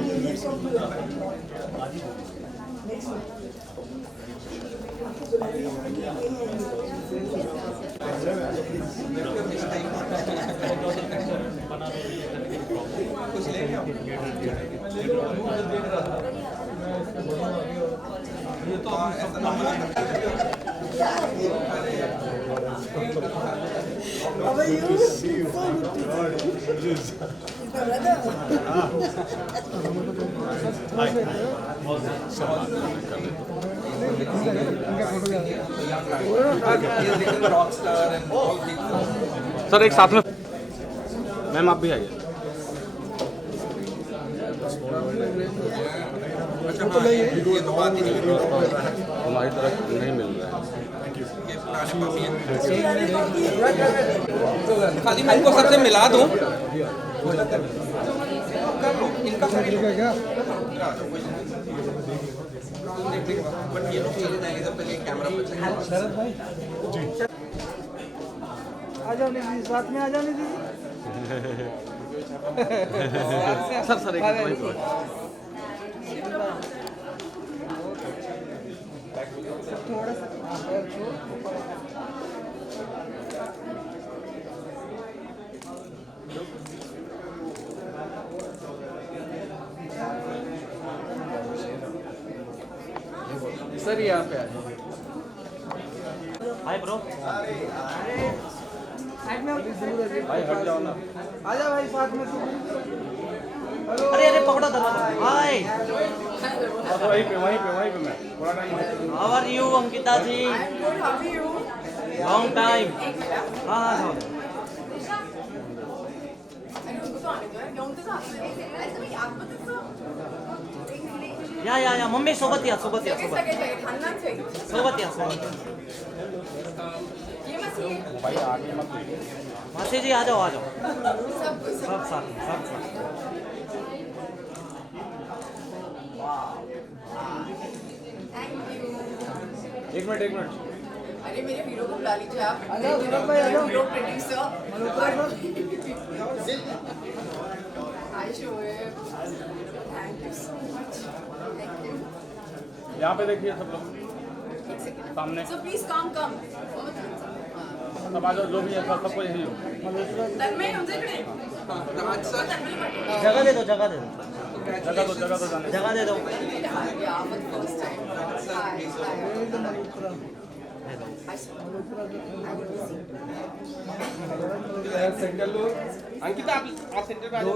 How are you? So good to see you. My brother. Sir एक साथ में ma'am आप भी आइए। ये तो बात ही नहीं है। हमारी तरफ नहीं मिल रहा है। खाली मैं इनको सबसे मिला दूं। इनका क्या? बट ये लोग चले जाएंगे जब तक ये कैमरा पर शरद भाई जी आ जाओ निधि, साथ में आ जाओ निधि। सर एक मिनट। थोड़ा सा सर यहाँ पे हाय ब्रो। साइड में भाई हट जाओ ना। आ जा भाई साथ में। अरे अरे पकड़ो दरवाजा। हाय वहीं पे मैं थोड़ा time. How are you Ankita ji? Long time. हाँ हाँ या मम्मी सोबत या भाई आगे मत। मासी जी आ जाओ सब साथ। एक मिनट। अरे मेरे हीरो को बुला लीजिए आप। Hero producer thank you so much. Thank you. यहाँ पे देखिए सब लोग एक सेकंड सामने। सो प्लीज कम सब आ जाओ, जो भी है सबको यही लो। तन्मय हमसे खड़े। राज सर जगह दे दो जगह तो जाने। जगह दे दो। फर्स्ट सेंटर लो। अंकिता आप सेंटर पे आ जाओ।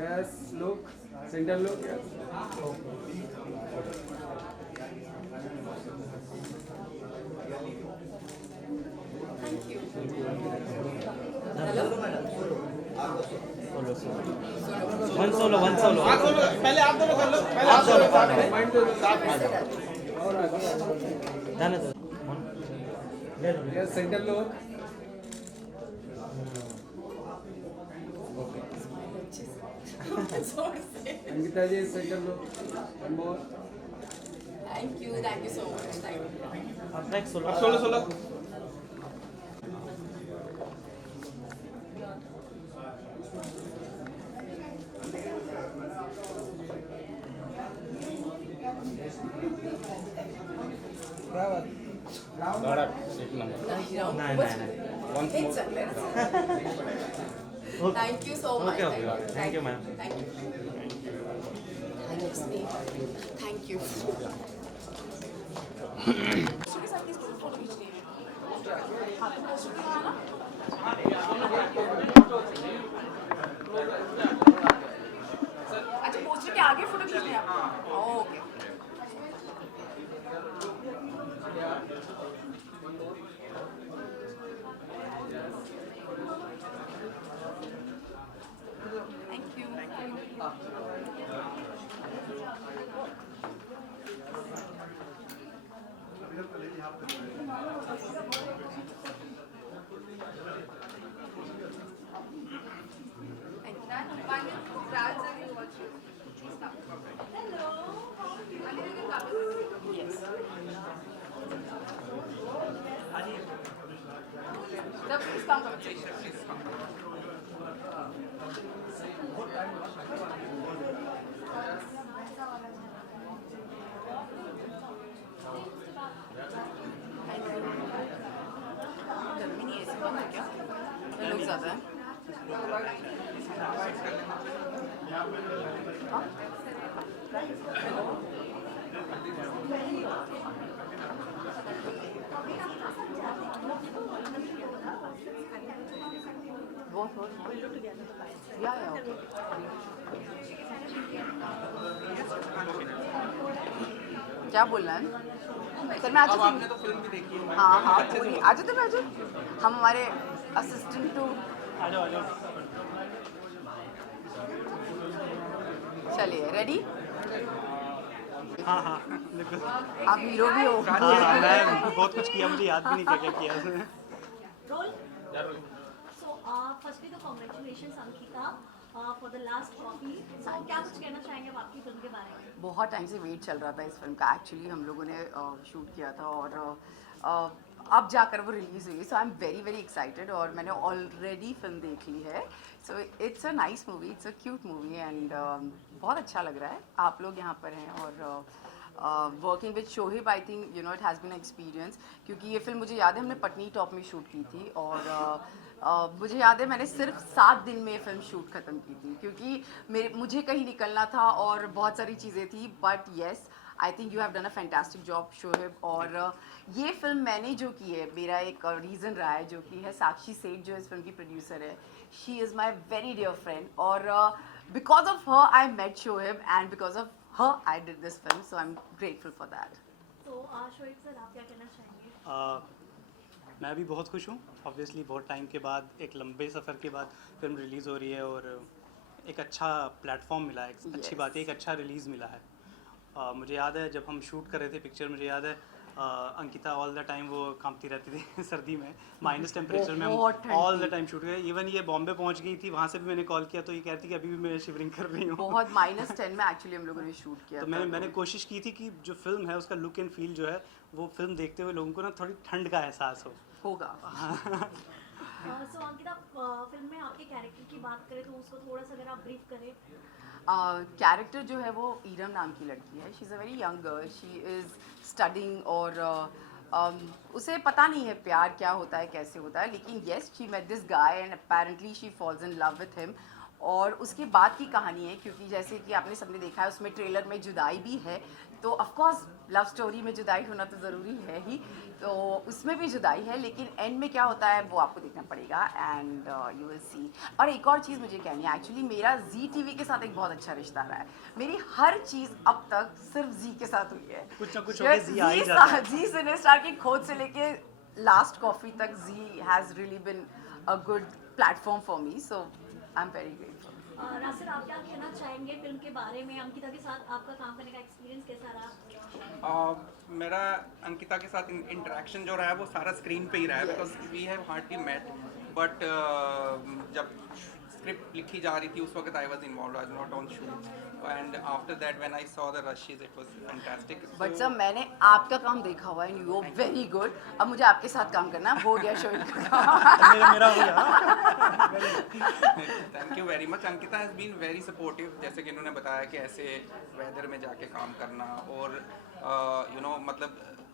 Yes look centre look. One solo पहले आप दोनों कर लो। आप दोनों साथ में माइंड दो साथ में जाने दो। ले लो। Yes centre look. Ankita ji centre look. One more. Thank you so much. Thank you. आप नेक्स्ट सोलो। सोलो एक नंबर। नहीं It's okay. Thank you so much. Okay. Thank you, ma'am. Thank you. Thank you. अच्छा poster के आगे photo खींचने आप। Okay. Thank you. Hello. Yes. काम करो। गर्मी नहीं है इस बार क्या? लोग ज़्यादा हैं। बहुत या ओके। क्या बोलना है सर? मैं आज अब आपने तो फिल्म भी देखी है। हाँ हाँ पूरी आज तो आज हम हमारे असिस्टेंट टू चलिए रेडी। हाँ हाँ बिल्कुल। आप हीरो भी हो। हाँ मैं बहुत कुछ किया, मुझे याद भी नहीं क्या क्या किया उसने। Roll. So, firstly, तो congratulations Ankita for the last copy. So, क्या कुछ कहना चाहेंगे आप आपकी फिल्म के बारे में? बहुत टाइम से वेट चल रहा था इस फिल्म का। एक्चुअली हम लोगों ने शूट किया था और अब जाकर वो रिलीज़ हुई। So I am very very excited और मैंने ऑलरेडी फिल्म देख ली है। So it's a nice movie, it's a cute movie and बहुत अच्छा लग रहा है आप लोग यहाँ पर हैं। और working with Shoaib I think you know it has been experience, क्योंकि ये फिल्म मुझे याद है हमने पटनी टॉप में शूट की थी और मुझे याद है मैंने सिर्फ 7 दिन में फिल्म शूट ख़त्म की थी, क्योंकि मुझे कहीं निकलना था और बहुत सारी चीज़ें थी। But yes I think you have done a fantastic job Shoaib. और ये फिल्म मैंने जो की है, मेरा एक रीज़न रहा है जो कि है साक्षी सेठ जो इस फिल्म की प्रोड्यूसर है। She is my very dear friend और because of her I met Shoaib and because of her I did this film, so I'm grateful for that. So, Shoaib sir आप क्या कहना चाहेंगे? मैं भी बहुत खुश हूँ। ऑब्वियसली बहुत टाइम के बाद, एक लंबे सफ़र के बाद फिल्म रिलीज़ हो रही है और एक अच्छा प्लेटफॉर्म मिला है। अच्छी बात है, एक अच्छा रिलीज़ मिला है। मुझे याद है जब हम शूट कर रहे थे पिक्चर, मुझे याद है अंकिता ऑल द टाइम वो कांपती रहती थी सर्दी में, माइनस टेम्परेचर में हम ऑल द टाइम शूट गए। इवन ये बॉम्बे पहुंच गई थी, वहाँ से भी मैंने कॉल किया तो ये कहती कि अभी भी मैं शिवरिंग कर रही हूँ। बहुत -10 में एक्चुअली हम लोगों ने शूट किया तो था। मैंने कोशिश की थी कि जो फिल्म है उसका लुक एंड फील जो है वो फिल्म देखते हुए लोगों को ना थोड़ी ठंड का एहसास होगा। So, अंकिता फिल्म में आपके कैरेक्टर की बात करें तो उसको थोड़ा सा अगर आप ब्रीफ करें। कैरेक्टर जो है वो ईरम नाम की लड़की है। She is a very young girl, she is studying और उसे पता नहीं है प्यार क्या होता है, कैसे होता है, लेकिन yes she met this guy and apparently she falls in love with him. और उसके बाद की कहानी है, क्योंकि जैसे कि आपने सबने देखा है उसमें ट्रेलर में जुदाई भी है, तो ऑफ कोर्स लव स्टोरी में जुदाई होना तो ज़रूरी है ही, तो उसमें भी जुदाई है, लेकिन एंड में क्या होता है वो आपको देखना पड़ेगा एंड यू विल सी। और एक और चीज़ मुझे कहनी है, एक्चुअली मेरा जी टीवी के साथ एक बहुत अच्छा रिश्ता रहा है। मेरी हर चीज़ अब तक सिर्फ जी के साथ हुई है। कुछ ना कुछ होके जी आ ही जाता है। जी सिने स्टार की खोज से लेके लास्ट कॉफ़ी तक Zee has really been a good platform for me, so I am very grateful. रासिर आप क्या कहना चाहेंगे फिल्म के बारे में? अंकिता के साथ आपका काम करने का एक्सपीरियंस कैसा रहा? मेरा अंकिता के साथ इंटरेक्शन जो रहा है वो सारा स्क्रीन पे ही रहा है, because we have hardly met. But जब स्क्रिप्ट लिखी जा रही थी उस वक्त I was involved, I was not on shoot, and after that when I saw the rushes it was fantastic. But sir मैंने आपका काम देखा हुआ है, यू आर वेरी गुड। अब मुझे आपके साथ काम करना हो गया शोएब का काम। मेरा हो गया। Thank you very much. Ankita has been very supportive, जैसे कि इन्होंने बताया कि ऐसे वेदर में जाके काम करना और यू नो मतलब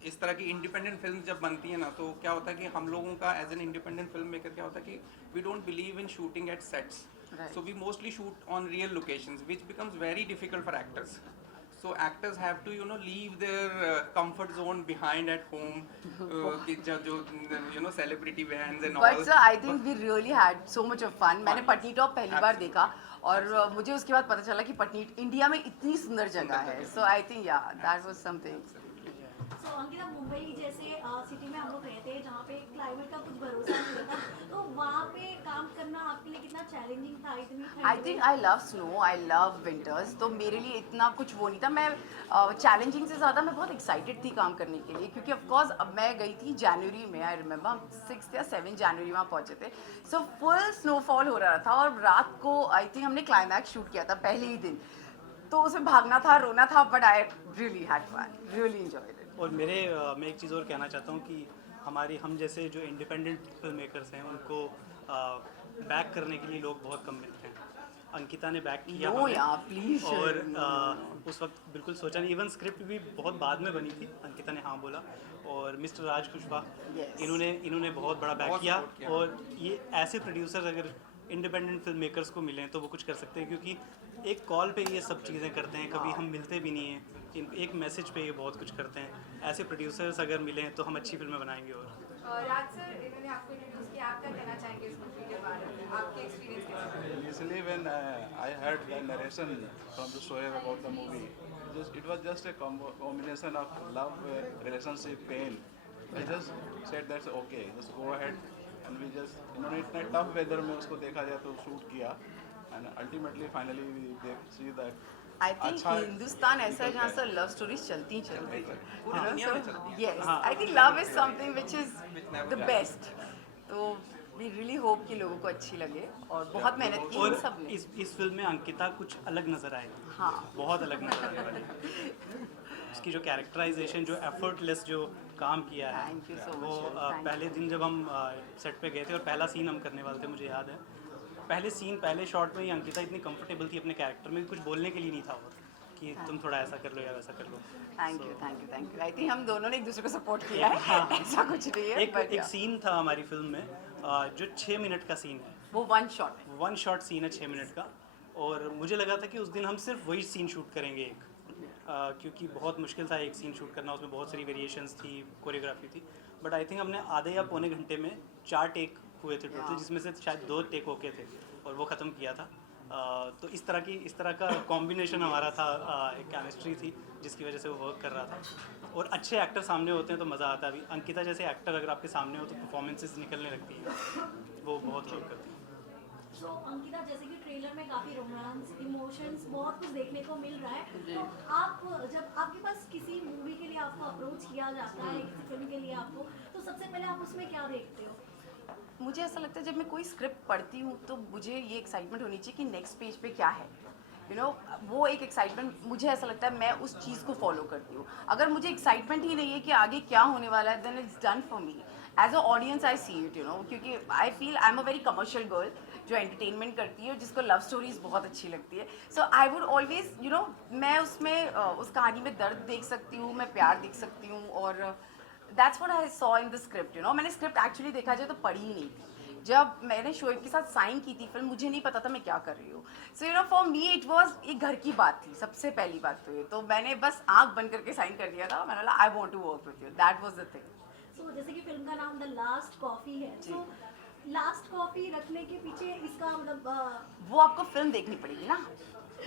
इस तरह की इंडिपेंडेंट फिल्म जब बनती है ना, तो क्या होता है कि हम लोगों का as an independent film maker क्या होता है कि we don't believe in shooting at sets, so we mostly shoot on real locations which becomes very difficult for actors. So actors have to leave their comfort zone behind at home, जो celebrity vans and all. But sir, I think we really had so much of fun. मैंने Patni top पहली बार देखा और मुझे उसके बाद पता चला कि पटनी इंडिया में इतनी सुंदर जगह है, so I think yeah, that was something. So, Ankita Mumbai जैसे सिटी में हम लोग रहते हैं जहाँ पे क्लाइमेट का कुछ भरोसा नहीं रहता, तो वहाँ पे काम करना आपके लिए कितना चैलेंजिंग था? इतनी I think I love snow, I love winters, तो मेरे लिए इतना कुछ वो नहीं था। मैं चैलेंजिंग से ज़्यादा मैं बहुत एक्साइटेड थी काम करने के लिए, क्योंकि ऑफकोर्स अब मैं गई थी जनवरी में, आई रिमेंबर हम 6 या 7 जनवरी वहाँ पहुँचे थे, सो फुल स्नोफॉल हो रहा था और रात को आई थिंक हमने क्लाइमैक्स शूट किया था पहले ही दिन, तो उसमें भागना था, रोना था, but I really had fun, really enjoyed it. और मैं एक चीज़ और कहना चाहता हूँ कि हम जैसे जो इंडिपेंडेंट फिल्म मेकर्स हैं उनको बैक करने के लिए लोग बहुत कम मिलते हैं। अंकिता ने बैक किया नो हमें, यार प्लीज। और उस वक्त बिल्कुल सोचा नहीं, इवन स्क्रिप्ट भी बहुत बाद में बनी थी, अंकिता ने हाँ बोला। और मिस्टर राज कुशवाहा Yes. इन्होंने बहुत बड़ा बैक बहुत किया। support किया। और ये ऐसे प्रोड्यूसर अगर इंडिपेंडेंट फिल्म मेकर्स को मिलें तो वो कुछ कर सकते हैं, क्योंकि एक कॉल पे ये सब चीज़ें करते हैं, कभी हम मिलते भी नहीं हैं, एक मैसेज पे ये बहुत कुछ करते हैं। ऐसे प्रोड्यूसर्स अगर मिलें तो हम अच्छी फिल्में बनाएंगे। और राज सर, इन्होंने आपको इंट्रोड्यूस किया, आप क्या कहना चाहेंगे इस मूवी के बारे में, आपके एक्सपीरियंस कैसे रहे? Initially, when I heard the narration from the Shoaib about the movie, it was just a combination of love, relationship, pain. I just said that's okay, just go ahead, and we just इन्होंने इतना tough weather में उसको देखा जाए तो shoot किया, and ultimately finally we see that. I think Hindustan ऐसा है जहाँ सर लव स्टोरीज चलती ही चलती है। पूरी दुनिया में चलती हैं। Yes, I think love is something which is the best. तो वी रियली होप कि लोगों को अच्छी लगे, और बहुत मेहनत की और इन सब ने। इस फिल्म में अंकिता कुछ अलग नज़र आएगी। हाँ। बहुत अलग नज़र आने वाली है। उसकी जो कैरेक्टराइजेशन, जो एफर्टलेस जो काम किया है, Thank you so वो much, sir. Thank पहले दिन जब हम सेट पे गए थे और पहला सीन हम करने वाले थे, मुझे याद है पहले शॉट में ही अंकिता इतनी कंफर्टेबल थी अपने कैरेक्टर में, कुछ बोलने के लिए नहीं था वो कि तुम थोड़ा ऐसा कर लो या वैसा कर लो। Thank you. आई थिंक हम दोनों ने एक दूसरे को सपोर्ट किया है। ऐसा कुछ नहीं है। एक सीन था हमारी फिल्म में जो 6 मिनट का सीन है, वो वन शॉट सीन है 6 मिनट का। और मुझे लगा था कि उस दिन हम सिर्फ वही सीन शूट करेंगे एक, क्योंकि बहुत मुश्किल था एक सीन शूट करना, उसमें बहुत सारी वेरिएशंस थी, कोरियोग्राफी थी। बट आई थिंक हमने आधे या पौने घंटे में 4 टेक हुए थे टोटल, जिसमें से शायद 2 टेक ओके थे, और वो ख़त्म किया था। तो इस तरह का कॉम्बिनेशन हमारा था, एक केमिस्ट्री थी जिसकी वजह से वो वर्क कर रहा था। और अच्छे एक्टर सामने होते हैं तो मज़ा आता है। अभी अंकिता जैसे एक्टर अगर आपके सामने हो तो परफॉर्मेंसेस निकलने लगती हैं, वो बहुत वर्क करती है। तो अंकिता, जैसे कि ट्रेलर में काफ़ी रोमांस, इमोशंस, बहुत कुछ देखने को मिल रहा है, तो आप जब आपके पास किसी मूवी के लिए आपको अप्रोच किया जाता है, किसी फिल्म के लिए आपको, तो सबसे पहले आप उसमें क्या देखते हो? मुझे ऐसा लगता है जब मैं कोई स्क्रिप्ट पढ़ती हूँ तो मुझे ये एक्साइटमेंट होनी चाहिए कि नेक्स्ट पेज पे क्या है, वो एक एक्साइटमेंट। मुझे ऐसा लगता है मैं उस चीज़ को फॉलो करती हूँ। अगर मुझे एक्साइटमेंट ही नहीं है कि आगे क्या होने वाला है, then it's done for me. As a audience I see it, क्योंकि I feel I am a very commercial girl जो एंटरटेनमेंट करती है और जिसको लव स्टोरीज बहुत अच्छी लगती है। सो आई वुड ऑलवेज मैं उसमें उस कहानी में दर्द देख सकती हूँ, मैं प्यार देख सकती हूँ, और that's what I saw in the script. मैंने स्क्रिप्ट एक्चुअली देखा जाए तो पढ़ी ही नहीं थी। जब मैंने शोएब के साथ साइन की थी फिल्म, मुझे नहीं पता था मैं क्या कर रही हूँ। So for me it was एक घर की बात थी, सबसे पहली बात तो ये। तो मैंने बस आंख बंद करके साइन कर दिया था। मैंने बोला I want to work with you, that was the thing. So जैसे कि फिल्म का नाम द लास्ट कॉफी है, तो लास्ट कॉफी रखने के पीछे इसका मतलब वो आपको फिल्म देखनी पड़ेगी ना,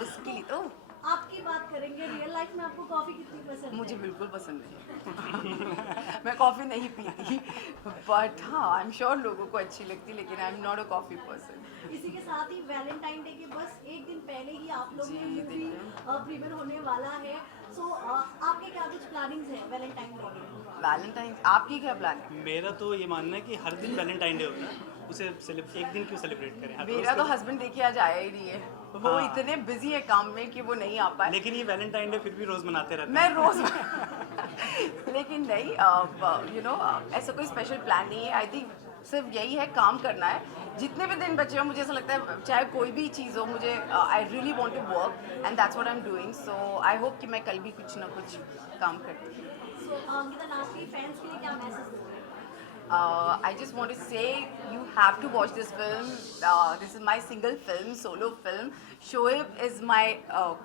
उसके लिए तो। आपकी बात करेंगे, रियल लाइफ में आपको कॉफी कितनी पसंद है? मुझे बिल्कुल पसंद नहीं मैं कॉफ़ी नहीं पीती, बट हाँ आई एम श्योर लोगों को अच्छी लगती, लेकिन I am not a coffee person. इसी के साथ ही वैलेंटाइन डे के बस एक दिन पहले ही आप लोग जी, की मूवी प्रीमियर होने वाला है। सो आपके क्या कुछ प्लानिंग्स हैं वैलेंटाइन डे के? वैलेंटाइन, आपकी क्या प्लान है? मेरा तो ये मानना है कि हर दिन वैलेंटाइन डे होता है, उसे एक दिन क्यों सेलिब्रेट करें? मेरा तो हस्बैंड देखिए आज आया ही नहीं है, वो हाँ। इतने बिजी है काम में कि वो नहीं आ पाए। लेकिन ये वैलेंटाइन डे फिर भी रोज़ मनाते रहते मैं रोज लेकिन नहीं, ऐसा कोई स्पेशल प्लान नहीं है। आई थिंक सिर्फ यही है, काम करना है। जितने भी दिन बचे हो, मुझे ऐसा लगता है चाहे कोई भी चीज़ हो, मुझे I really want to work and that's what I am doing. So I hope कि मैं कल भी कुछ ना कुछ काम करती हूँ। सो अंकिता, लास्ट फैंस के लिए क्या मैसेज दोगे? I just want to say you have to watch this film. This is my single film, solo film. Shoaib is my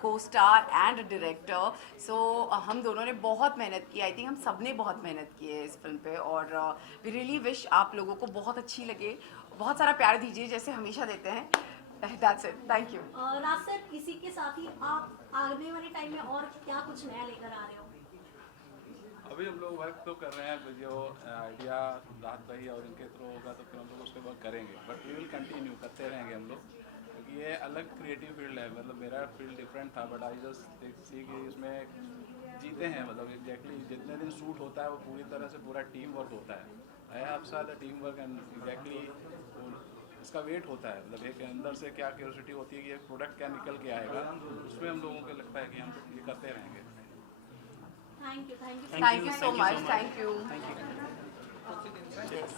co-star and a director. So हम दोनों ने बहुत मेहनत की। I think हम सब ने बहुत मेहनत की है इस फिल्म पे, और we really wish आप लोगों को बहुत अच्छी लगे। बहुत सारा प्यार दीजिए जैसे हमेशा देते हैं। That's it. Thank you. Raj sir, इसी के साथ ही आप आने वाले टाइम में और क्या कुछ नया लेकर आ रहे हो? अभी हम लोग वर्क तो कर रहे हैं, जो आइडिया राहत भाई और इनके थ्रू होगा तो फिर हम लोग उस पर वर्क करेंगे, बट वी विल कंटिन्यू करते रहेंगे हम लोग, क्योंकि ये अलग क्रिएटिव फील्ड है। मतलब मेरा फील्ड डिफरेंट था, बट आई जस्ट सी कि इसमें जीते हैं, मतलब एग्जैक्टली जितने दिन शूट होता है वो पूरी तरह से पूरा टीम वर्क होता है। आई हैव सा the team work and exactly इसका वेट होता है। मतलब एक अंदर से क्या क्यूरियोसिटी होती है कि एक प्रोडक्ट क्या निकल के आएगा, उसमें हम लोगों को लगता है कि हम ये करते रहेंगे। Thank you Thank you so much. Thank you. Yes.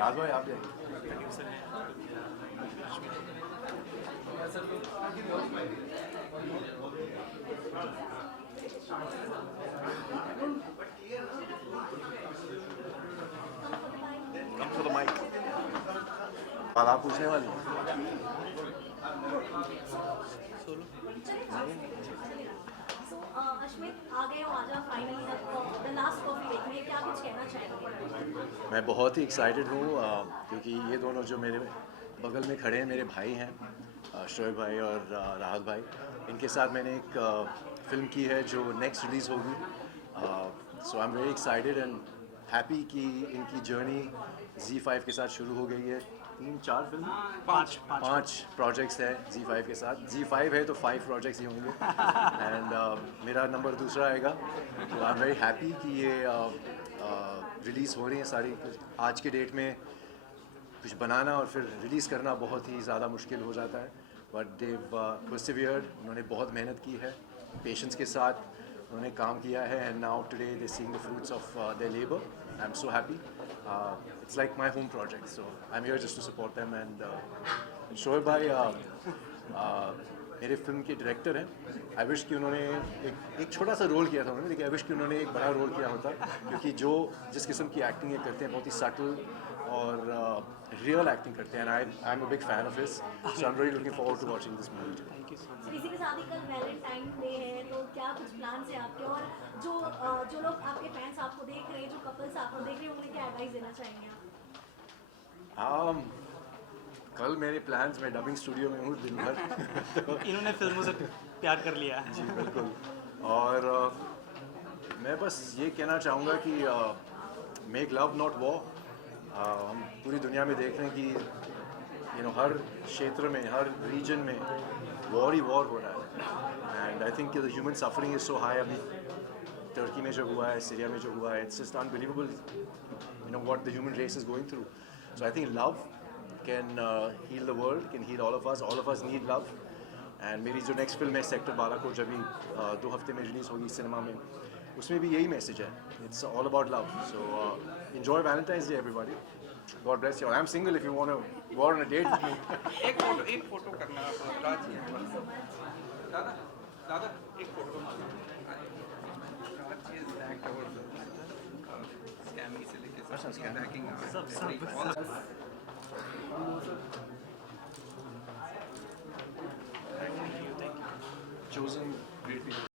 राज भाई आप कम फॉर द माइक आप पूछने वाली अश्मित आ गए हो आजा फाइनली द लास्ट कॉफी देखने क्या कुछ कहना चाहेंगे? मैं बहुत ही एक्साइटेड हूँ क्योंकि ये दोनों जो मेरे बगल में खड़े हैं मेरे भाई हैं शोएब भाई और राहत भाई। इनके साथ मैंने एक फ़िल्म की है जो नेक्स्ट रिलीज़ होगी। So I am very excited and happy कि इनकी जर्नी Z5 के साथ शुरू हो गई है। 3-4 फिल्म 5 प्रोजेक्ट्स है Z5 के साथ। Z5 है तो 5 प्रोजेक्ट्स ही होंगे एंड मेरा नंबर दूसरा आएगा। तो आई एम वेरी हैप्पी कि ये रिलीज़ हो रही हैं सारी। आज के डेट में कुछ बनाना और फिर रिलीज़ करना बहुत ही ज़्यादा मुश्किल हो जाता है, बट देव परसिवियर्ड। उन्होंने बहुत मेहनत की है, पेशेंस के साथ उन्होंने काम किया है and now today they seeing the fruits of their labour. I am so happy. It's like my home project, so I am here just to support them. And Shoaib भाई मेरे फिल्म के डायरेक्टर हैं। आई विश कि उन्होंने एक छोटा सा role किया था उन्होंने, लेकिन आई विश कि उन्होंने एक बड़ा रोल किया होता, क्योंकि जिस किस्म की एक्टिंग ये करते हैं बहुत ही सटल और रियल एक्टिंग करते हैं। I am a big fan of his, so I am really looking forward to watching this movie. Thank you so much. इसी के साथ ही कल वैलेंटाइन डे है, तो क्या कुछ प्लान है आपके? और जो लोग आपके फैंस आपको देख रहे हैं, जो कपल्स आपको देख रहे हैं, उन्हें क्या एडवाइस देना चाहेंगे आप? कल मेरे प्लान्स में डबिंग स्टूडियो में हूँ दिन भर। तो इन्होंने फिल्मों से प्यार कर लिया है। जी बिल्कुल। और मैं बस ये कहना चाहूँगा कि मेक लव नॉट वॉर। हम पूरी दुनिया में देख रहे हैं कि हर क्षेत्र में, हर रीजन में वॉर ही वॉर हो रहा है। And I think the human suffering is so high. अभी टर्की में जो हुआ है, सीरिया में जो हुआ है, it's just unbelievable what the human race is going through. So I think love can heal the world, can heal all of us need love। and मेरी जो नेक्स्ट फिल्म है सेक्टर 12 को जब भी 2 हफ्ते में रिलीज़ होगी सिनेमा में, उसमें भी यही मैसेज है, it's all about love. So enjoy Valentine's Day everybody, God bless you। I'm single if you want to go on a date with me। एक फोटो करना राज जी। दादा दादा एक photo. Raj ji is back और स्कैमी से लेके सब chosen